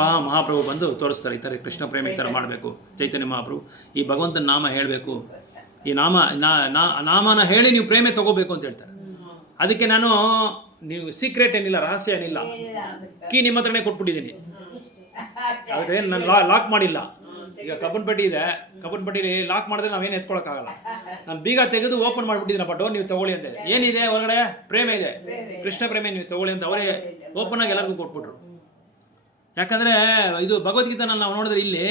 ಮಹಾಪ್ರಭು ಬಂದು ತೋರಿಸ್ತಾರೆ, ಈ ಥರ ಕೃಷ್ಣ ಪ್ರೇಮ ಈ ಥರ ಮಾಡಬೇಕು. ಚೈತನ್ಯ ಮಹಾಪ್ರಭು ಈ ಭಗವಂತನ ನಾಮ ಹೇಳಬೇಕು, ಈ ನಾಮನ ಹೇಳಿ ನೀವು ಪ್ರೇಮೆ ತಗೋಬೇಕು ಅಂತ ಹೇಳ್ತಾರೆ. ಅದಕ್ಕೆ ನಾನು ನೀವು ಸೀಕ್ರೆಟ್ ಏನಿಲ್ಲ, ರಹಸ್ಯ ಏನಿಲ್ಲ, ಕೀ ನಿಮ್ಮ ಹತ್ರನೇ ಕೊಟ್ಬಿಟ್ಟಿದ್ದೀನಿ. ಆದರೆ ನಾನು ಲಾಕ್ ಮಾಡಿಲ್ಲ. ಈಗ ಕಬ್ಬನ್ಪಟ್ಟಿ ಇದೆ, ಕಬ್ಬನ್ಪಟ್ಟಿಲಿ ಲಾಕ್ ಮಾಡಿದ್ರೆ ನಾವೇನು ಎತ್ಕೊಳಕ್ಕಾಗಲ್ಲ. ನಾನು ಬೀಗ ತೆಗೆದು ಓಪನ್ ಮಾಡಿಬಿಟ್ಟಿದ್ದೀನಪ್ಪ, ಡೋರ್ ನೀವು ತಗೊಳ್ಳಿ ಅಂತ. ಏನಿದೆ ಹೊರಗಡೆ? ಪ್ರೇಮ ಇದೆ, ಕೃಷ್ಣ ಪ್ರೇಮ, ನೀವು ತಗೊಳ್ಳಿ ಅಂತ ಅವರೇ ಓಪನ್ ಆಗಿ ಎಲ್ಲರಿಗೂ ಕೊಟ್ಬಿಟ್ರು. ಯಾಕಂದರೆ ಇದು ಭಗವದ್ಗೀತೆನಲ್ಲಿ ನಾವು ನೋಡಿದ್ರೆ ಇಲ್ಲಿ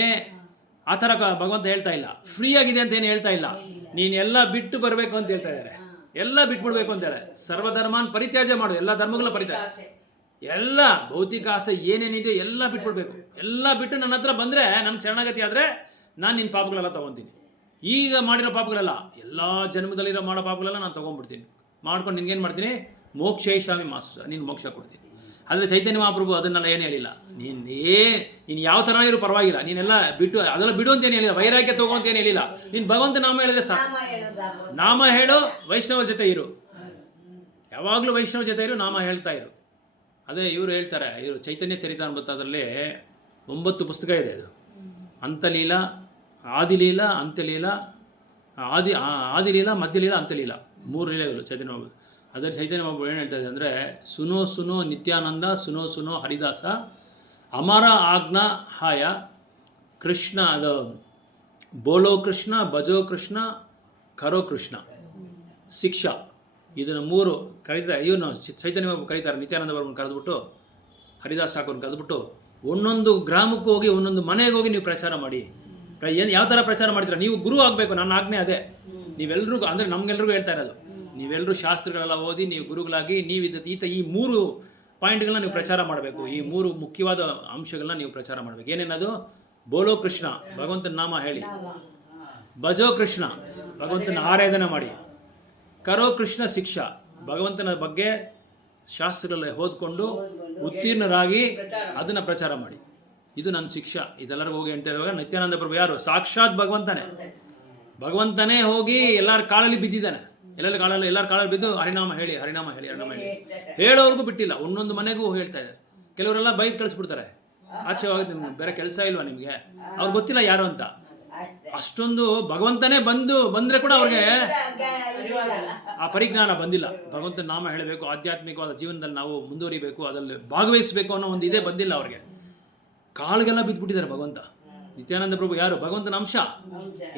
ಆ ಥರ ಭಗವಂತ ಹೇಳ್ತಾ ಇಲ್ಲ, ಫ್ರೀ ಆಗಿದೆ ಅಂತ ಏನು ಹೇಳ್ತಾ ಇಲ್ಲ. ನೀನು ಎಲ್ಲ ಬಿಟ್ಟು ಬರಬೇಕು ಅಂತ ಹೇಳ್ತಾ ಇದ್ದಾರೆ, ಎಲ್ಲ ಬಿಟ್ಬಿಡ್ಬೇಕು ಅಂತಾರೆ. ಸರ್ವಧರ್ಮಾನ್ ಪರಿತ್ಯಾಜ್ಯ ಮಾಡು, ಎಲ್ಲ ಧರ್ಮಗಳ ಪರಿತ್ಯಾಜ್ಯ, ಎಲ್ಲ ಭೌತಿಕ ಆಸೆ ಏನೇನಿದೆ ಎಲ್ಲ ಬಿಟ್ಬಿಡ್ಬೇಕು. ಎಲ್ಲ ಬಿಟ್ಟು ನನ್ನ ಹತ್ರ ಬಂದರೆ, ನನಗೆ ಶರಣಾಗತಿ ಆದರೆ ನಾನು ನಿನ್ನ ಪಾಪಗಳೆಲ್ಲ ತೊಗೊತೀನಿ. ಈಗ ಮಾಡಿರೋ ಪಾಪಗಳೆಲ್ಲ, ಎಲ್ಲ ಜನ್ಮದಲ್ಲಿರೋ ಮಾಡೋ ಪಾಪಗಳೆಲ್ಲ ನಾನು ತೊಗೊಂಡ್ಬಿಡ್ತೀನಿ, ಮಾಡ್ಕೊಂಡು ನಿನ್ಗೇನು ಮಾಡ್ತೀನಿ, ಮೋಕ್ಷೇಶಾಮಿ ಮಾಸ, ನೀನು ಮೋಕ್ಷ ಕೊಡ್ತೀನಿ. ಆದರೆ ಚೈತನ್ಯ ಮಹಾಪ್ರಭು ಅದನ್ನೆಲ್ಲ ಏನು ಹೇಳಿಲ್ಲ. ನೀನು ಯಾವ ಥರ ಇರೋ ಪರವಾಗಿಲ್ಲ, ನೀನೆಲ್ಲ ಬಿಟ್ಟು ಅದೆಲ್ಲ ಬಿಡು ಅಂತೇನು ಹೇಳಿಲ್ಲ, ವೈರಾಗ್ಯ ತಗೋ ಅಂತೇನು ಹೇಳಿಲ್ಲ. ನೀನು ಭಗವಂತ ನಾಮ ಹೇಳಿದ್ರೆ ಸಾಕು, ನಾಮ ಹೇಳು, ವೈಷ್ಣವ ಜೊತೆ ಇರು, ಯಾವಾಗಲೂ ವೈಷ್ಣವ ಜೊತೆ ಇರು, ನಾಮ ಹೇಳ್ತಾ ಇರು. ಅದೇ ಇವರು ಹೇಳ್ತಾರೆ, ಇವರು ಚೈತನ್ಯ ಚರಿತಾಮೃತ, ಅದರಲ್ಲಿ 9 ಪುಸ್ತಕ ಇದೆ. ಅದು ಅಂತಲೀಲ, ಆದಿಲೀಲ, ಅಂತ್ಯಲೀಲ, ಆದಿಲೀಲ, ಮಧ್ಯಲೀಲ, ಅಂತ್ಯಲೀಲ, 3 ಲೀಲೆಗಳು ಚೈತನ್ಯ ಮಹಾಪ್ರಭು. ಅದರಲ್ಲಿ ಚೈತನ್ಯ ಮಹಾಪ್ರಭು ಏನು ಹೇಳ್ತಾ ಇದೆ ಅಂದರೆ, ಸುನೋ ಸುನೋ ನಿತ್ಯಾನಂದ, ಸುನೋ ಸುನೋ ಹರಿದಾಸ, ಅಮರ ಆಜ್ಞಾ ಹಾಯ ಕೃಷ್ಣ, ಅದು ಬೋಲೋ ಕೃಷ್ಣ, ಭಜೋ ಕೃಷ್ಣ, ಕರೋ ಕೃಷ್ಣ, ಶಿಕ್ಷಾ. ಇದನ್ನು 3 ಕರೀತಾರೆ. ಇವನು ಚೈತನ್ಯ ಮಹಾಪ್ರಭು ಕರೀತಾರೆ, ನಿತ್ಯಾನಂದ ಬರ್ಮನ್ ಕರೆದ್ಬಿಟ್ಟು, ಹರಿದಾಸ್ ಠಾಕೂರ್ನ ಕರೆದ್ಬಿಟ್ಟು, ಒಂದೊಂದು ಗ್ರಾಮಕ್ಕೆ ಹೋಗಿ, ಒಂದೊಂದು ಮನೆಗೆ ಹೋಗಿ ನೀವು ಪ್ರಚಾರ ಮಾಡಿ. ಯಾವ ಥರ ಪ್ರಚಾರ ಮಾಡ್ತೀರಾ? ನೀವು ಗುರು ಆಗಬೇಕು, ನನ್ನ ಆಜ್ಞೆ ಅದೇ. ನೀವೆಲ್ಲರಿಗೂ, ಅಂದರೆ ನಮಗೆಲ್ರಿಗೂ ಹೇಳ್ತಾ ಇರೋದು, ನೀವೆಲ್ಲರೂ ಶಾಸ್ತ್ರಗಳೆಲ್ಲ ಓದಿ ನೀವು ಗುರುಗಳಾಗಿ, ನೀವು ಈ 3 ಪಾಯಿಂಟ್ಗಳನ್ನ ನೀವು ಪ್ರಚಾರ ಮಾಡಬೇಕು. ಈ 3 ಮುಖ್ಯವಾದ ಅಂಶಗಳನ್ನ ನೀವು ಪ್ರಚಾರ ಮಾಡಬೇಕು. ಏನೇನದು? ಬೋಲೋ ಕೃಷ್ಣ, ಭಗವಂತನ ನಾಮ ಹೇಳಿ. ಭಜೋ ಕೃಷ್ಣ, ಭಗವಂತನ ಆರಾಧನೆ ಮಾಡಿ. ಕರೋ ಕೃಷ್ಣ ಶಿಕ್ಷಾ, ಭಗವಂತನ ಬಗ್ಗೆ ಶಾಸ್ತ್ರಗಳಲ್ಲಿ ಓದ್ಕೊಂಡು ಉತ್ತೀರ್ಣರಾಗಿ ಅದನ್ನು ಪ್ರಚಾರ ಮಾಡಿ. ಇದು ನನ್ನ ಶಿಕ್ಷಾ. ಇದೆಲ್ಲರಿಗೂ ಹೋಗಿ ಅಂತ ಹೇಳುವಾಗ ನಿತ್ಯಾನಂದ ಪ್ರಭು ಯಾರು? ಸಾಕ್ಷಾತ್ ಭಗವಂತನೇ ಹೋಗಿ ಎಲ್ಲರ ಕಾಲಲ್ಲಿ ಬಿದ್ದಿದ್ದಾನೆ. ಎಲ್ಲರ ಕಾಲಲ್ಲಿ ಬಿದ್ದು ಹರಿನಾಮ ಹೇಳಿ, ಹರಿನಾಮ ಹೇಳಿ, ಹರಿನಾಮ ಹೇಳಿ ಹೇಳೋರ್ಗೂ ಬಿಟ್ಟಿಲ್ಲ. ಒಂದೊಂದು ಮನೆಗೂ ಹೇಳ್ತಾ ಇದ್ದಾರೆ. ಕೆಲವರೆಲ್ಲ ಬೈದು ಕಳಿಸ್ಬಿಡ್ತಾರೆ, ಆಚೆ ಹೋಗುತ್ತೆ, ಬೇರೆ ಕೆಲಸ ಇಲ್ವಾ ನಿಮಗೆ? ಅವ್ರಿಗೆ ಗೊತ್ತಿಲ್ಲ ಯಾರು ಅಂತ. ಅಷ್ಟೊಂದು ಭಗವಂತನೇ ಬಂದರೆ ಕೂಡ ಅವ್ರಿಗೆ ಆ ಪರಿಜ್ಞಾನ ಬಂದಿಲ್ಲ. ಭಗವಂತನ ನಾಮ ಹೇಳಬೇಕು, ಆಧ್ಯಾತ್ಮಿಕವಾದ ಜೀವನದಲ್ಲಿ ನಾವು ಮುಂದುವರಿಬೇಕು, ಅದರಲ್ಲಿ ಭಾಗವಹಿಸಬೇಕು ಅನ್ನೋ ಒಂದು ಇದೇ ಬಂದಿಲ್ಲ ಅವ್ರಿಗೆ. ಕಾಳಿಗೆಲ್ಲ ಬಿದ್ದುಬಿಟ್ಟಿದ್ದಾರೆ ಭಗವಂತ. ನಿತ್ಯಾನಂದ ಪ್ರಭು ಯಾರು? ಭಗವಂತನ ಅಂಶ,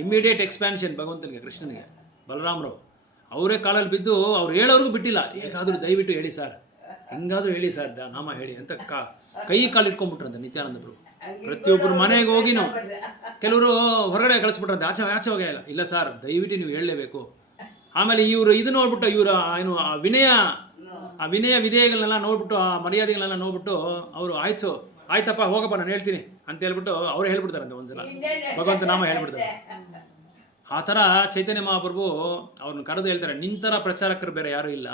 ಇಮ್ಮಿಡಿಯೇಟ್ ಎಕ್ಸ್ಪ್ಯಾನ್ಷನ್ ಭಗವಂತನಿಗೆ, ಕೃಷ್ಣನಿಗೆ. ಬಲರಾಮರಾವ್ ಅವರೇ ಕಾಲಲ್ಲಿ ಬಿದ್ದು ಅವ್ರು ಹೇಳೋರ್ಗೂ ಬಿಟ್ಟಿಲ್ಲ. ಹೇಗಾದರೂ ದಯವಿಟ್ಟು ಹೇಳಿ ಸರ್, ಹೆಂಗಾದರೂ ಹೇಳಿ ಸರ್, ನಾಮ ಹೇಳಿ ಅಂತ ಕೈ ಕಾಲು ಇಟ್ಕೊಂಡ್ಬಿಟ್ರಂತೆ ನಿತ್ಯಾನಂದ ಪ್ರಭು. ಪ್ರತಿಯೊಬ್ಬರು ಮನೆಗೆ ಹೋಗಿನೂ, ಕೆಲವರು ಹೊರಗಡೆ ಕಳಿಸ್ಬಿಟ್ರಂತೆ, ಆಚೆ ಹೋಗೇ ಇಲ್ಲ ಸರ್, ದಯವಿಟ್ಟು ನೀವು ಹೇಳಲೇಬೇಕು. ಆಮೇಲೆ ಇವರು ಇದು ನೋಡ್ಬಿಟ್ಟು, ಇವರು ಏನು ಆ ವಿನಯ ವಿಧೇಯಗಳನ್ನೆಲ್ಲ ನೋಡ್ಬಿಟ್ಟು, ಆ ಮರ್ಯಾದೆಗಳನ್ನೆಲ್ಲ ನೋಡ್ಬಿಟ್ಟು ಅವರು ಆಯ್ತಪ್ಪ ಹೋಗಪ್ಪ ನಾನು ಹೇಳ್ತೀನಿ ಅಂತ ಹೇಳ್ಬಿಟ್ಟು ಅವ್ರು ಹೇಳ್ಬಿಡ್ತಾರಂತೆ. ಒಂದ್ಸಲ ಭಗವಂತ ನಾಮ ಹೇಳ್ಬಿಡ್ತಾರೆ. ಆ ಥರ ಚೈತನ್ಯ ಮಹಾಪ್ರಭು ಅವ್ರನ್ನ ಕರೆದು ಹೇಳ್ತಾರೆ, ನಿಂತರ ಪ್ರಚಾರಕರು ಬೇರೆ ಯಾರೂ ಇಲ್ಲ,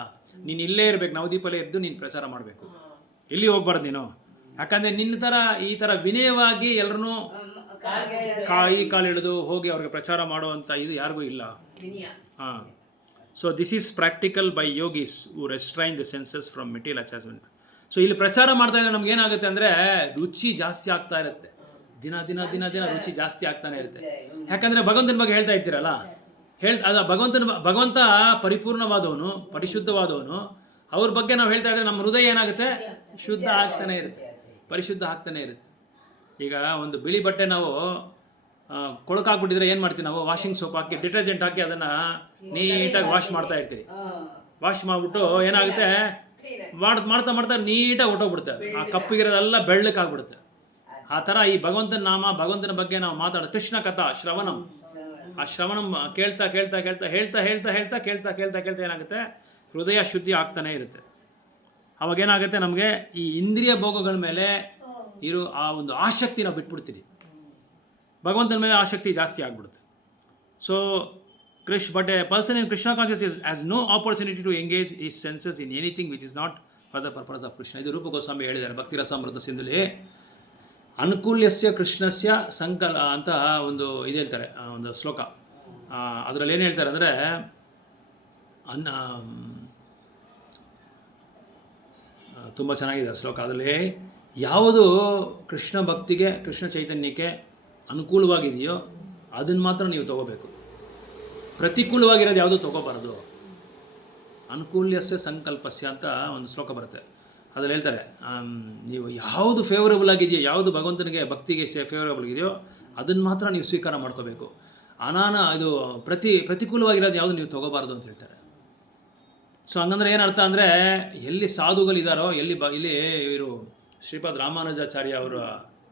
ನೀನು ಇಲ್ಲೇ ಇರಬೇಕು, ನವದೀಪಲ್ಲೇ ಇದ್ದು ನೀನು ಪ್ರಚಾರ ಮಾಡಬೇಕು, ಎಲ್ಲಿ ಹೋಗ್ಬಾರ್ದು ನೀನು. ಯಾಕಂದರೆ ಈ ಥರ ವಿನಯವಾಗಿ ಎಲ್ಲರನ್ನೂ ಕಾಲು ಎಳೆದು ಹೋಗಿ ಅವ್ರಿಗೆ ಪ್ರಚಾರ ಮಾಡುವಂಥ ಇದು ಯಾರಿಗೂ ಇಲ್ಲ. ಹಾಂ. So this is practical by yogis who restrain the senses from material attachment. So ಇಲ್ಲಿ ಪ್ರಚಾರ ಮಾಡ್ತಾ ಇದ್ರೆ ನಮ್ಗೆ ಏನಾಗುತ್ತೆ ಅಂದರೆ, ರುಚಿ ಜಾಸ್ತಿ ಆಗ್ತಾ ಇರುತ್ತೆ. ದಿನ ದಿನ ದಿನ ದಿನ ರುಚಿ ಜಾಸ್ತಿ ಆಗ್ತಾನೆ ಇರುತ್ತೆ. ಯಾಕಂದರೆ ಭಗವಂತನ ಬಗ್ಗೆ ಹೇಳ್ತಾ ಇರ್ತೀರಲ್ಲ, ಅದು ಭಗವಂತ ಪರಿಪೂರ್ಣವಾದವನು, ಪರಿಶುದ್ಧವಾದವನು. ಅವ್ರ ಬಗ್ಗೆ ನಾವು ಹೇಳ್ತಾ ಇದ್ರೆ ನಮ್ಮ ಹೃದಯ ಏನಾಗುತ್ತೆ? ಶುದ್ಧ ಆಗ್ತಾನೆ ಇರುತ್ತೆ, ಪರಿಶುದ್ಧ ಆಗ್ತಾನೆ ಇರುತ್ತೆ. ಈಗ ಒಂದು ಬಿಳಿ ಬಟ್ಟೆ ನಾವು ಕೊಳಕಾಗ್ಬಿಟ್ಟಿದ್ರೆ ಏನು ಮಾಡ್ತೀವಿ ನಾವು? ವಾಷಿಂಗ್ ಸೋಪ್ ಹಾಕಿ, ಡಿಟರ್ಜೆಂಟ್ ಹಾಕಿ ಅದನ್ನು ನೀಟಾಗಿ ವಾಶ್ ಮಾಡ್ತಾ ಇರ್ತೀವಿ. ವಾಶ್ ಮಾಡಿಬಿಟ್ಟು ಏನಾಗುತ್ತೆ, ಮಾಡ್ತಾ ಮಾಡ್ತಾ ನೀಟಾಗಿ ಹೊಟ್ಟೋಗ್ಬಿಡುತ್ತೆ. ಆ ಕಪ್ಪಿಗಿರೋದೆಲ್ಲ ಬೆಳ್ಳಕ್ಕಾಗ್ಬಿಡುತ್ತೆ. ಆ ಥರ ಈ ಭಗವಂತನ ನಾಮ, ಭಗವಂತನ ಬಗ್ಗೆ ನಾವು ಮಾತಾಡೋದು, ಕೃಷ್ಣ ಕಥಾ ಶ್ರವಣಂ. ಆ ಶ್ರವಣಂ ಕೇಳ್ತಾ ಏನಾಗುತ್ತೆ, ಹೃದಯ ಶುದ್ಧಿ ಆಗ್ತಾನೆ ಇರುತ್ತೆ. ಅವಾಗೇನಾಗುತ್ತೆ, ನಮಗೆ ಈ ಇಂದ್ರಿಯ ಭೋಗಗಳ ಮೇಲೆ ಇರೋ ಆ ಒಂದು ಆಸಕ್ತಿ ನಾವು ಬಿಟ್ಬಿಡ್ತೀವಿ, ಭಗವಂತನ ಮೇಲೆ ಆಸಕ್ತಿ ಜಾಸ್ತಿ ಆಗ್ಬಿಡುತ್ತೆ. So but a person in Krishna conscious has no opportunity to engage his senses in anything which is not for the purpose of Krishna. ಇದು ರೂಪ ಗೋಸ್ವಾಮಿ ಹೇಳಿದ್ದಾರೆ ಭಕ್ತಿರಸಾಮೃತ ಸಿಂಧುಲಿ. ಅನುಕೂಲ್ಯಸ್ಯ ಕೃಷ್ಣಸ್ಯ ಸಂಕಲ ಅಂತ ಒಂದು ಇದು ಹೇಳ್ತಾರೆ, ಒಂದು ಶ್ಲೋಕ. ಅದರಲ್ಲಿ ಏನು ಹೇಳ್ತಾರೆ ಅಂದರೆ, ತುಂಬ ಚೆನ್ನಾಗಿದೆ ಶ್ಲೋಕ. ಅದರಲ್ಲಿ ಯಾವುದು ಕೃಷ್ಣ ಭಕ್ತಿಗೆ, ಕೃಷ್ಣ ಚೈತನ್ಯಕ್ಕೆ ಅನುಕೂಲವಾಗಿದೆಯೋ ಅದನ್ನು ಮಾತ್ರ ನೀವು ತಗೋಬೇಕು. ಪ್ರತಿಕೂಲವಾಗಿರೋದು ಯಾವುದು ತಗೋಬಾರ್ದು. ಅನುಕೂಲ್ಯಸ್ಯ ಸಂಕಲ್ಪಸ್ಯ ಅಂತ ಒಂದು ಶ್ಲೋಕ ಬರುತ್ತೆ. ಅದ್ರಲ್ಲಿ ಹೇಳ್ತಾರೆ, ನೀವು ಯಾವುದು ಫೇವರಬಲ್ ಆಗಿದೆಯೋ, ಯಾವುದು ಭಗವಂತನಿಗೆ ಭಕ್ತಿಗೆ ಫೇವರಬಲ್ ಆಗಿದೆಯೋ ಅದನ್ನು ಮಾತ್ರ ನೀವು ಸ್ವೀಕಾರ ಮಾಡ್ಕೋಬೇಕು. ಇದು ಪ್ರತಿಕೂಲವಾಗಿರೋದು ಯಾವುದು ನೀವು ತಗೋಬಾರ್ದು ಅಂತ ಹೇಳ್ತಾರೆ. ಸೊ ಹಂಗಂದ್ರೆ ಏನರ್ಥ ಅಂದರೆ, ಎಲ್ಲಿ ಸಾಧುಗಳಿದ್ದಾರೋ, ಇಲ್ಲಿ ಇವರು ಶ್ರೀಪಾದ್ ರಾಮಾನುಜಾಚಾರ್ಯ ಅವರ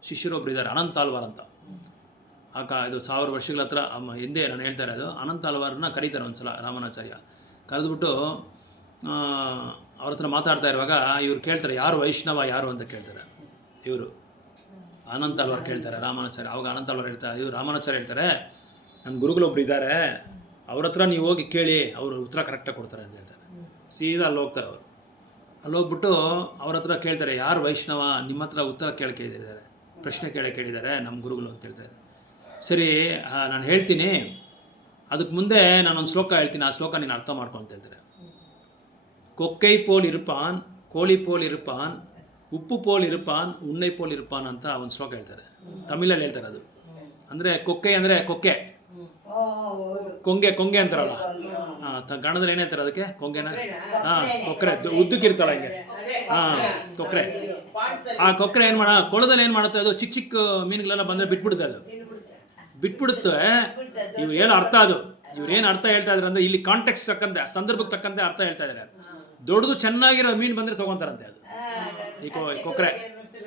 ಶಿಷ್ಯರೊಬ್ಬರು ಇದ್ದಾರೆ, ಅನಂತ್ ಆಳ್ವಾರ್ ಅಂತ. ಇದು 1000 ವರ್ಷಗಳ ಹತ್ರ ಹಿಂದೆ ನಾನು ಹೇಳ್ತಾರೆ. ಅದು ಅನಂತ್ ಆಳ್ವಾರನ್ನ ಕರೀತಾರೆ ಒಂದ್ಸಲ ರಾಮಾನುಜಾಚಾರ್ಯ. ಕರೆದ್ಬಿಟ್ಟು ಅವ್ರ ಹತ್ರ ಮಾತಾಡ್ತಾ ಇರುವಾಗ ಇವ್ರು ಕೇಳ್ತಾರೆ, ಯಾರು ವೈಷ್ಣವ ಯಾರು ಅಂತ ಕೇಳ್ತಾರೆ. ಇವರು ಅನಂತ್ ಆಳ್ವಾರ್ ಕೇಳ್ತಾರೆ ರಾಮಾನುಜಾಚಾರ್ಯ. ಅವಾಗ ಅನಂತ್ ಆಳ್ವಾರ್ ಹೇಳ್ತಾರೆ, ಇವರು ರಾಮಾನುಜಾಚಾರ್ಯ ಹೇಳ್ತಾರೆ, ನನ್ನ ಗುರುಗಳೊಬ್ರು ಇದ್ದಾರೆ, ಅವ್ರ ಹತ್ರ ನೀವು ಹೋಗಿ ಕೇಳಿ, ಅವರು ಉತ್ತರ ಕರೆಕ್ಟಾಗಿ ಕೊಡ್ತಾರೆ ಅಂತ ಹೇಳ್ತಾರೆ. ಸೀದಾ ಅಲ್ಲಿ ಹೋಗ್ತಾರೆ ಅವರು. ಅಲ್ಲಿ ಹೋಗ್ಬಿಟ್ಟು ಅವ್ರ ಹತ್ರ ಕೇಳ್ತಾರೆ, ಯಾರು ವೈಷ್ಣವ, ನಿಮ್ಮ ಹತ್ರ ಉತ್ತರ ಕೇಳಿದ್ದಾರೆ, ಪ್ರಶ್ನೆ ಕೇಳಿದ್ದಾರೆ ನಮ್ಮ ಗುರುಗಳು ಅಂತ ಹೇಳ್ತಾರೆ. ಸರಿ, ನಾನು ಹೇಳ್ತೀನಿ, ಅದಕ್ಕೆ ಮುಂದೆ ನಾನೊಂದು ಶ್ಲೋಕ ಹೇಳ್ತೀನಿ, ಆ ಶ್ಲೋಕ ನೀನು ಅರ್ಥ ಮಾಡ್ಕೊ ಅಂತ ಹೇಳ್ತಾರೆ. ಕೊಕ್ಕೈ ಪೋಲ್ ಇರುಪಾನ್, ಕೋಳಿ ಪೋಲ್ ಇರುಪಾನ್, ಉಪ್ಪು ಪೋಲ್ ಇರುಪಾನ್, ಉಣ್ಣೈ ಪೋಲ್ ಇರುಪಾನ್ ಅಂತ ಒಂದು ಶ್ಲೋಕ ಹೇಳ್ತಾರೆ. ತಮಿಳಲ್ಲಿ ಹೇಳ್ತಾರೆ. ಅದು ಅಂದರೆ ಕೊಕ್ಕೈ ಅಂದರೆ ಕೊಕ್ಕೆ, ಕೊಂಗೆ ಅಂತಾರಲ್ಲ. ಕನ್ನಡದಲ್ಲಿ ಏನು ಹೇಳ್ತಾರೆ ಅದಕ್ಕೆ? ಕೊಂಗೆನ? ಕೊಕ್ಕರೆ ಉದ್ದಕ್ಕಿರ್ತಲ್ಲ ಹಿಂಗೆ. ಕೊಕ್ಕರೆ. ಆ ಕೊಕ್ಕರೆ ಏನು ಕೊಳದಲ್ಲಿ ಏನು ಮಾಡುತ್ತೆ, ಅದು ಚಿಕ್ಕ ಚಿಕ್ಕ ಮೀನುಗಳೆಲ್ಲ ಬಂದರೆ ಬಿಟ್ಬಿಡುತ್ತೆ. ಅದು ಬಿಟ್ಬಿಡುತ್ತೆ. ಇವ್ರು ಏನು ಅರ್ಥ, ಇವ್ರು ಏನು ಅರ್ಥ ಹೇಳ್ತಾ ಇದ್ದಾರೆ ಅಂದರೆ, ಇಲ್ಲಿ ಕಾಂಟೆಕ್ಸ್ಟ್ ತಕ್ಕಂತೆ, ಸಂದರ್ಭಕ್ಕೆ ತಕ್ಕಂತೆ ಅರ್ಥ ಹೇಳ್ತಾ ಇದ್ದಾರೆ. ದೊಡ್ಡದು ಚೆನ್ನಾಗಿರೋ ಮೀನು ಬಂದರೆ ತೊಗೊತಾರಂತೆ. ಅದು ಈ ಕೊಕ್ಕರೆ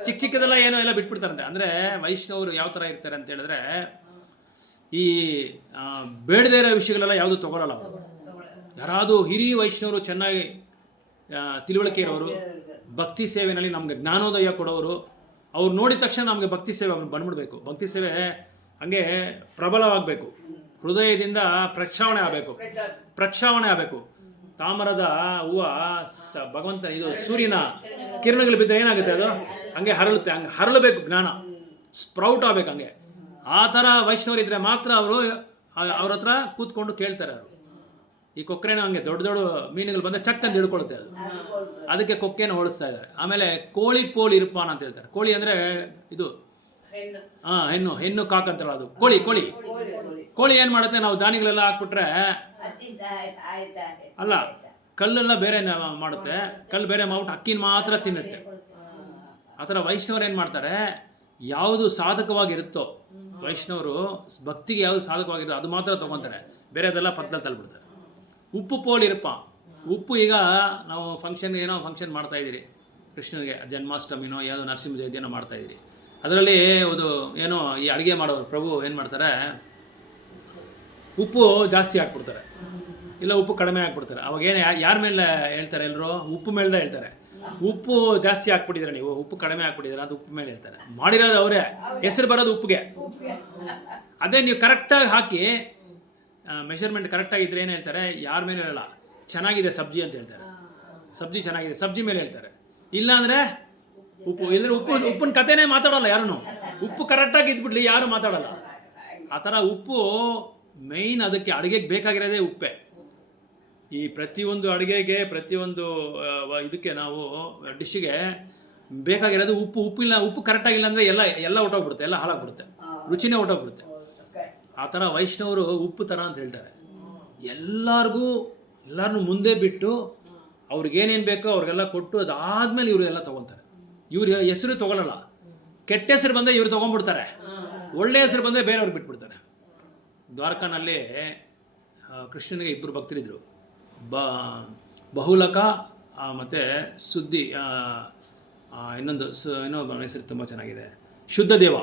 ಚಿಕ್ಕದೆಲ್ಲ ಏನೋ ಎಲ್ಲ ಬಿಟ್ಬಿಡ್ತಾರಂತೆ. ಅಂದರೆ ವೈಷ್ಣವರು ಯಾವ ಥರ ಇರ್ತಾರೆ ಅಂತ ಹೇಳಿದ್ರೆ, ಈ ಬೇಡದೇ ಇರೋ ವಿಷಯಗಳೆಲ್ಲ ಯಾವುದು ತೊಗೊಳಲ್ಲ ಅವರು. ಯಾರಾದರೂ ಹಿರಿಯ ವೈಷ್ಣವರು, ಚೆನ್ನಾಗಿ ತಿಳುವಳಿಕೆ ಇರೋರು, ಭಕ್ತಿ ಸೇವೆಯಲ್ಲಿ ನಮಗೆ ಜ್ಞಾನೋದಯ ಕೊಡೋರು, ಅವ್ರು ನೋಡಿದ ತಕ್ಷಣ ನಮಗೆ ಭಕ್ತಿ ಸೇವೆ ಬಂದ್ಬಿಡ್ಬೇಕು. ಭಕ್ತಿ ಸೇವೆ ಹಂಗೆ ಪ್ರಬಲವಾಗಬೇಕು, ಹೃದಯದಿಂದ ಪ್ರಕ್ಷಾವಣೆ ಆಗಬೇಕು. ತಾಮ್ರದ ಹೂವು ಭಗವಂತ ಇದು ಸೂರ್ಯನ ಕಿರಣಗಳು ಬಿದ್ದರೆ ಏನಾಗುತ್ತೆ, ಅದು ಹಂಗೆ ಹರಳುತ್ತೆ. ಹಂಗೆ ಹರಳಬೇಕು, ಜ್ಞಾನ ಸ್ಪ್ರೌಟ್ ಆಗಬೇಕು. ಹಂಗೆ ಆ ಥರ ವೈಷ್ಣವರಿದ್ದರೆ ಮಾತ್ರ ಅವರು ಅವ್ರ ಹತ್ರ ಕೂತ್ಕೊಂಡು ಕೇಳ್ತಾರೆ. ಅವರು ಈ ಕೊಕ್ಕರೆನ ಹಂಗೆ ದೊಡ್ಡ ದೊಡ್ಡ ಮೀನುಗಳು ಬಂದರೆ ಚಕ್ ಅಂತ ಹಿಡ್ಕೊಳುತ್ತೆ. ಅದು ಅದಕ್ಕೆ ಕೊಕ್ಕೆನ ಹೋಲಿಸ್ತಾ ಇದ್ದಾರೆ. ಆಮೇಲೆ ಕೋಳಿ ಪೋಲ್ ಇರುಪಾನ್ ಅಂತ ಹೇಳ್ತಾರೆ. ಕೋಳಿ ಅಂದರೆ ಇದು ಹೆಣ್ಣು ಕಾಕ್ ಅಂತಾರಲ್ಲ, ಅದು ಕೋಳಿ ಏನು ಮಾಡುತ್ತೆ, ನಾವು ಧಾನ್ಯಗಳೆಲ್ಲ ಹಾಕ್ಬಿಟ್ರೆ ಅಲ್ಲ, ಕಲ್ಲೆಲ್ಲ ಬೇರೆ ಮಾಡುತ್ತೆ. ಕಲ್ಲು ಬೇರೆ ಮಾಡ್ಬಿಟ್ಟು ಅಕ್ಕಿನ ಮಾತ್ರ ತಿನ್ನುತ್ತೆ. ಆ ಥರ ವೈಷ್ಣವರು ಏನು ಮಾಡ್ತಾರೆ, ಯಾವುದು ಸಾಧಕವಾಗಿರುತ್ತೋ, ವೈಷ್ಣವರು ಭಕ್ತಿಗೆ ಯಾವುದು ಸಾಧಕವಾಗಿರುತ್ತೋ ಅದು ಮಾತ್ರ ತೊಗೊತಾರೆ, ಬೇರೆದೆಲ್ಲ ಪಕ್ಕದಲ್ಲಿ ತಳ್ಬಿಡ್ತಾರೆ. ಉಪ್ಪು ಪೋಲ್ ಇರಪ್ಪ. ಉಪ್ಪು ಈಗ ನಾವು ಏನೋ ಫಂಕ್ಷನ್ ಮಾಡ್ತಾಯಿದ್ದೀರಿ, ಕೃಷ್ಣನಿಗೆ ಜನ್ಮಾಷ್ಟಮಿನೋ ಯಾವುದೋ ನರಸಿಂಹ ಜಯಂತಿನೋ ಮಾಡ್ತಾಯಿದ್ದೀರಿ. ಅದರಲ್ಲಿ ಏನೋ ಈ ಅಡುಗೆ ಮಾಡೋರು ಪ್ರಭು ಏನು ಮಾಡ್ತಾರೆ, ಉಪ್ಪು ಜಾಸ್ತಿ ಹಾಕ್ಬಿಡ್ತಾರೆ, ಇಲ್ಲ ಉಪ್ಪು ಕಡಿಮೆ ಹಾಕ್ಬಿಡ್ತಾರೆ. ಅವಾಗ ಏನು ಯಾರ ಮೇಲೆ ಹೇಳ್ತಾರೆ, ಎಲ್ಲರೂ ಉಪ್ಪು ಮೇಲ್ದೆ ಹೇಳ್ತಾರೆ. ಉಪ್ಪು ಜಾಸ್ತಿ ಹಾಕ್ಬಿಟ್ಟಿದ್ದಾರೆ, ನೀವು ಉಪ್ಪು ಕಡಿಮೆ ಹಾಕ್ಬಿಟ್ಟಿದ್ದಾರೆ ಅಂತ ಉಪ್ಪು ಮೇಲೆ ಹೇಳ್ತಾರೆ. ಮಾಡಿರೋದು ಅವರೇ, ಹೆಸರು ಬರೋದು ಉಪ್ಪಿಗೆ. ಅದೇ ನೀವು ಕರೆಕ್ಟಾಗಿ ಹಾಕಿ ಮೆಷರ್ಮೆಂಟ್ ಕರೆಕ್ಟಾಗಿದ್ದರೆ ಏನು ಹೇಳ್ತಾರೆ, ಯಾರ ಮೇಲೆ ಹೇಳಲ್ಲ, ಚೆನ್ನಾಗಿದೆ ಸಬ್ಜಿ ಅಂತ ಹೇಳ್ತಾರೆ. ಸಬ್ಜಿ ಚೆನ್ನಾಗಿದೆ, ಸಬ್ಜಿ ಮೇಲೆ ಹೇಳ್ತಾರೆ. ಇಲ್ಲಾಂದರೆ ಉಪ್ಪು ಇಲ್ಲದ್ರೆ ಉಪ್ಪಿನ ಕಥೆನೇ ಮಾತಾಡಲ್ಲ ಯಾರೂ. ಉಪ್ಪು ಕರೆಕ್ಟಾಗಿ ಇದ್ಬಿಡ್ಲಿ, ಯಾರು ಮಾತಾಡಲ್ಲ. ಆ ಥರ ಉಪ್ಪು ಮೇಯ್ನ್, ಅದಕ್ಕೆ ಅಡುಗೆಗೆ ಬೇಕಾಗಿರೋದೇ ಉಪ್ಪೆ. ಈ ಪ್ರತಿಯೊಂದು ಅಡುಗೆಗೆ, ಪ್ರತಿಯೊಂದು ಇದಕ್ಕೆ, ನಾವು ಡಿಶ್ಶಿಗೆ ಬೇಕಾಗಿರೋದು ಉಪ್ಪು. ಉಪ್ಪು ಕರೆಕ್ಟಾಗಿಲ್ಲ ಅಂದರೆ ಎಲ್ಲ ಹೊಟ್ಟೋಗ್ಬಿಡುತ್ತೆ, ಎಲ್ಲ ಹಾಳಾಗ್ಬಿಡುತ್ತೆ, ರುಚಿನೇ ಹೊಟ್ಟೋಗ್ಬಿಡುತ್ತೆ. ಆ ಥರ ವೈಷ್ಣವರು ಉಪ್ಪು ಥರ ಅಂತ ಹೇಳ್ತಾರೆ. ಎಲ್ಲರನ್ನೂ ಮುಂದೆ ಬಿಟ್ಟು ಅವ್ರಿಗೇನೇನು ಬೇಕೋ ಅವ್ರಿಗೆಲ್ಲ ಕೊಟ್ಟು ಅದಾದಮೇಲೆ ಇವರೆಲ್ಲ ತೊಗೊತಾರೆ. ಇವ್ರ ಹೆಸರು ತೊಗೊಳ್ಳಲ್ಲ. ಕೆಟ್ಟ ಹೆಸರು ಬಂದರೆ ಇವ್ರು ತೊಗೊಂಡ್ಬಿಡ್ತಾರೆ, ಒಳ್ಳೆ ಹೆಸರು ಬಂದರೆ ಬೇರೆಯವ್ರಿಗೆ ಬಿಟ್ಬಿಡ್ತಾರೆ. ದ್ವಾರಕಾನಲ್ಲಿ ಕೃಷ್ಣನಿಗೆ 2 ಭಕ್ತರಿದ್ದರು, ಬಹುಲಕ ಮತ್ತು ಸುದ್ದಿ, ಇನ್ನೊಬ್ಬ ಹೆಸರು ತುಂಬ ಚೆನ್ನಾಗಿದೆ, ಶುದ್ಧದೇವ.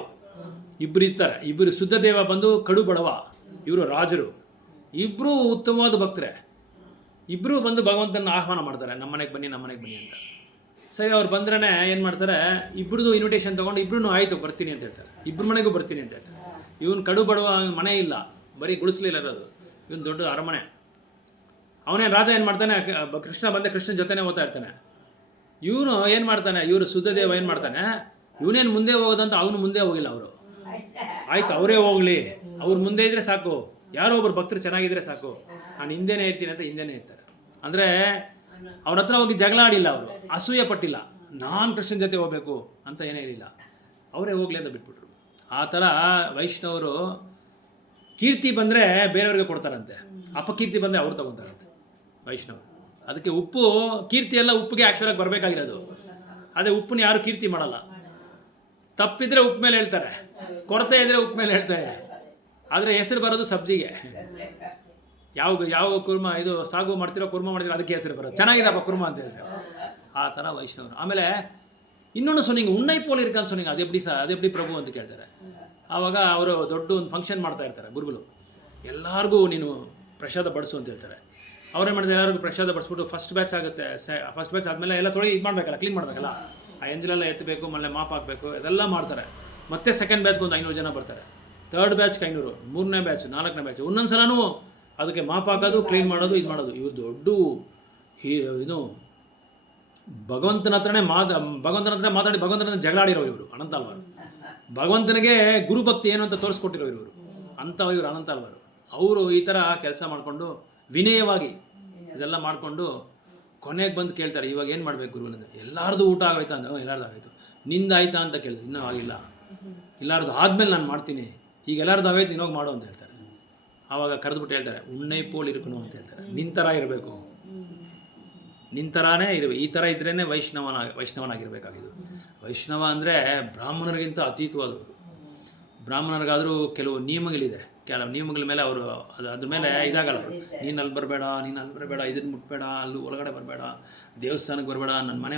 ಇಬ್ಬರು ಇರ್ತಾರೆ. ಇಬ್ಬರು ಶುದ್ಧದೇವ ಬಂದು ಕಡು ಬಡವ, ಇವರು ರಾಜರು. ಇಬ್ಬರು ಉತ್ತಮವಾದ ಭಕ್ತರೇ. ಇಬ್ಬರು ಬಂದು ಭಗವಂತನ ಆಹ್ವಾನ ಮಾಡ್ತಾರೆ, ನಮ್ಮ ಮನೆಗೆ ಬನ್ನಿ ಅಂತ. ಸರಿ, ಅವ್ರು ಬಂದ್ರೇ ಏನು ಮಾಡ್ತಾರೆ, ಇಬ್ಬರದು ಇನ್ವಿಟೇಷನ್ ತೊಗೊಂಡು ಇಬ್ಬರೂ ಆಯಿತು ಬರ್ತೀನಿ ಅಂತ ಹೇಳ್ತಾರೆ. ಇಬ್ಬರ ಮನೆಗೂ ಬರ್ತೀನಿ ಅಂತ ಹೇಳ್ತಾರೆ. ಇವನು ಕಡು ಬಡವ, ಮನೆ ಇಲ್ಲ, ಬರೀ ಗುಡಿಸ್ಲಿಲ್ಲ ಇರೋದು. ಇವನು ದೊಡ್ಡ ಅರಮನೆ. ಅವನೇನು ರಾಜ ಏನು ಮಾಡ್ತಾನೆ, ಕೃಷ್ಣ ಬಂದೆ ಕೃಷ್ಣನ ಜೊತೆನೇ ಓದ್ತಾ ಇರ್ತಾನೆ. ಇವನು ಏನು ಮಾಡ್ತಾನೆ, ಇವರು ಶುದ್ಧದೇವ ಏನು ಮಾಡ್ತಾನೆ, ಇವನೇನು ಮುಂದೆ ಹೋಗೋದಂತ ಅವನು ಮುಂದೆ ಹೋಗಿಲ್ಲ. ಅವರು ಆಯ್ತು, ಅವರೇ ಹೋಗಲಿ, ಅವ್ರು ಮುಂದೆ ಇದ್ದರೆ ಸಾಕು, ಯಾರೋ ಒಬ್ಬರು ಭಕ್ತರು ಚೆನ್ನಾಗಿದ್ರೆ ಸಾಕು, ನಾನು ಹಿಂದೆನೇ ಇರ್ತೀನಿ ಅಂತ ಹಿಂದೆನೇ ಇರ್ತಾರೆ. ಅಂದರೆ ಅವ್ರ ಹತ್ರ ಹೋಗಿ ಜಗಳ ಆಡಿಲ್ಲ, ಅವರು ಅಸೂಯೆ ಪಟ್ಟಿಲ್ಲ. ನಾನು ಕೃಷ್ಣನ ಜೊತೆ ಹೋಗ್ಬೇಕು ಅಂತ ಏನೇ ಹೇಳಿಲ್ಲ, ಅವರೇ ಹೋಗ್ಲಿ ಅಂತ ಬಿಟ್ಬಿಟ್ರು. ಆ ಥರ ವೈಷ್ಣವರು ಕೀರ್ತಿ ಬಂದರೆ ಬೇರೆಯವ್ರಿಗೆ ಕೊಡ್ತಾರಂತೆ, ಅಪಕೀರ್ತಿ ಬಂದರೆ ಅವ್ರು ತಗೊತಾರಂತೆ ವೈಷ್ಣವರು. ಅದಕ್ಕೆ ಉಪ್ಪು, ಕೀರ್ತಿ ಎಲ್ಲ ಉಪ್ಪಿಗೆ ಆ್ಯಕ್ಚುಲಾಗಿ ಬರಬೇಕಾಗಿರೋದು. ಅದೇ ಉಪ್ಪನ್ನ ಯಾರು ಕೀರ್ತಿ ಮಾಡಲ್ಲ. ತಪ್ಪಿದ್ರೆ ಉಪ್ಪು ಮೇಲೆ ಹೇಳ್ತಾರೆ, ಕೊರತೆ ಇದ್ದರೆ ಉಪ್ಪು ಮೇಲೆ ಹೇಳ್ತಾರೆ. ಆದರೆ ಹೆಸರು ಬರೋದು ಸಬ್ಜಿಗೆ. ಯಾವ ಕುರ್ಮ ಇದು ಸಾಗು ಮಾಡ್ತಿರೋ, ಕುರ್ಮ ಮಾಡ್ತಿರೋ, ಅದಕ್ಕೆ ಹೆಸರು ಬರೋದು. ಚೆನ್ನಾಗಿದೆಪ್ಪ ಕುರ್ಮ ಅಂತ ಹೇಳ್ತಾರೆ. ಆ ಥರ ವೈಷ್ಣವರು. ಆಮೇಲೆ ಇನ್ನೊಂದು ಸೊನ್ನಿಂಗ್ ಉಣ್ಣೈ ಪೋಲ್ ಇರ್ಕಂತ ಸೊನ್ನಿಂಗ್ ಅದೆಪ್ಪಡಿ ಪ್ರಭು ಅಂತ ಕೇಳ್ತಾರೆ. ಆವಾಗ ಅವರು ದೊಡ್ಡ ಒಂದು ಫಂಕ್ಷನ್ ಮಾಡ್ತಾ ಇರ್ತಾರೆ ಗುರುಗಳು. ಎಲ್ಲರಿಗೂ ನೀನು ಪ್ರಸಾದ ಬಡಿಸು ಅಂತ ಹೇಳ್ತಾರೆ. ಅವರೇ ಮಾಡಿದ್ರೆ ಎಲ್ಲರಿಗೂ ಪ್ರಸಾದ ಬಡಿಸ್ಬಿಟ್ಟು ಫಸ್ಟ್ ಬ್ಯಾಚ್ ಆಗುತ್ತೆ. ಫಸ್ಟ್ ಬ್ಯಾಚ್ ಆದಮೇಲೆ ಎಲ್ಲ ಇದು ಮಾಡಬೇಕಲ್ಲ, ಕ್ಲೀನ್ ಮಾಡಬೇಕಲ್ಲ, ಆ ಎಂಜಲೆಲ್ಲ ಎತ್ತಬೇಕು, ಮళ్ళీ ಮಾಪ್ ಹಾಕಬೇಕು, ಇದೆಲ್ಲ ಮಾಡ್ತಾರೆ. ಮತ್ತೆ ಸೆಕೆಂಡ್ ಬ್ಯಾಚ್ಗೆ ಒಂದು 500 ಜನ ಬರ್ತಾರೆ, ಥರ್ಡ್ ಬ್ಯಾಚ್ಗೆ 500, 3ನೇ ಬ್ಯಾಚ್, 4ನೇ ಬ್ಯಾಚ್. ಒಂದೊಂದು ಸಲನೂ ಅದಕ್ಕೆ ಮಾಪ್ ಹಾಕೋದು, ಕ್ಲೀನ್ ಮಾಡೋದು, ಇದು ಮಾಡೋದು. ಇವ್ರು ದೊಡ್ಡ ಇದು ಭಗವಂತನ ಹತ್ರನೇ ಮಾತಾಡಿ ಭಗವಂತನ ಹತ್ರ ಜಗಳ ಆಡಿರೋ ಇವರು ಅನಂತ ಅಲ್ವಾರು. ಭಗವಂತನಿಗೆ ಗುರುಭಕ್ತಿ ಏನು ಅಂತ ತೋರಿಸ್ಕೊಟ್ಟಿರೋ ಇವರು ಇವರು ಅನಂತ ಅಲ್ವಾರು. ಅವರು ಈ ಥರ ಕೆಲಸ ಮಾಡಿಕೊಂಡು ವಿನಯವಾಗಿ ಇದೆಲ್ಲ ಮಾಡಿಕೊಂಡು ಕೊನೆಗೆ ಬಂದು ಕೇಳ್ತಾರೆ, ಇವಾಗ ಏನು ಮಾಡಬೇಕು ಗುರುಗಳಿಂದ? ಎಲ್ಲರದು ಊಟ ಆಗೋಯ್ತಾ ಅಂದ್ರೆ, ಎಲ್ಲರದು ಆಗೋಯ್ತು. ನಿಂದಾಯ್ತಾ ಅಂತ ಕೇಳಿದೆ, ಇನ್ನೂ ಆಗಿಲ್ಲ. ಎಲ್ಲರದು ಆದಮೇಲೆ ನಾನು ಮಾಡ್ತೀನಿ, ಈಗ ಎಲ್ಲರದು ಆಗೋಯ್ತು, ನೀನೋಗಿ ಮಾಡು ಅಂತ ಹೇಳ್ತಾರೆ. ಆವಾಗ ಕರೆದುಬಿಟ್ಟು ಹೇಳ್ತಾರೆ, ಉಣ್ಣೈ ಪೋಲ್ ಇರ್ಕನು ಅಂತ ಹೇಳ್ತಾರೆ. ನಿನ್ನ ಥರ ಇರಬೇಕು, ನಿನ್ನ ಥರನೇ ಇರಬೇಕು. ಈ ಥರ ಇದ್ರೇ ವೈಷ್ಣವನಾಗಿರಬೇಕಾಗಿದ್ದು. ವೈಷ್ಣವ ಅಂದರೆ ಬ್ರಾಹ್ಮಣರಿಗಿಂತ ಅತೀತವಾದವರು. ಬ್ರಾಹ್ಮಣರಿಗಾದರೂ ಕೆಲವು ನಿಯಮಗಳಿದೆ, ಕೆಲವು ನಿಯಮಗಳ ಮೇಲೆ ಅವರು ಅದ್ರ ಮೇಲೆ ಇದಾಗಲ್ಲ. ನೀನು ಅಲ್ಲಿ ಬರಬೇಡ, ಇದನ್ನು ಮುಟ್ಬೇಡ, ಅಲ್ಲಿ ಒಳಗಡೆ ಬರಬೇಡ, ದೇವಸ್ಥಾನಕ್ಕೆ ಬರಬೇಡ, ನನ್ನ ಮನೆ